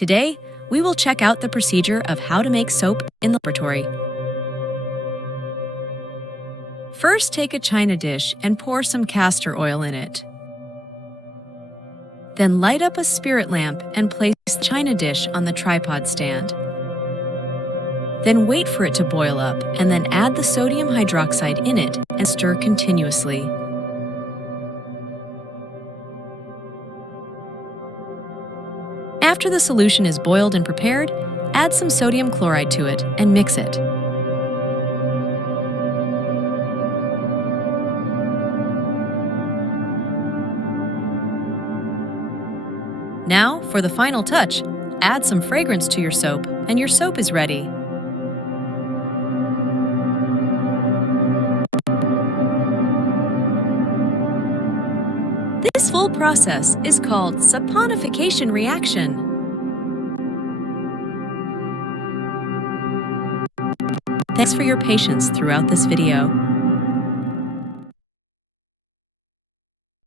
Today, we will check out the procedure of how to make soap in the laboratory. First, take a china dish and pour some castor oil in it. Then light up a spirit lamp and place the china dish on the tripod stand. Then wait for it to boil up and then add the sodium hydroxide in it and stir continuously. After the solution is boiled and prepared, add some sodium chloride to it and mix it. Now, for the final touch, add some fragrance to your soap, and your soap is ready. This full process is called saponification reaction. Thanks for your patience throughout this video.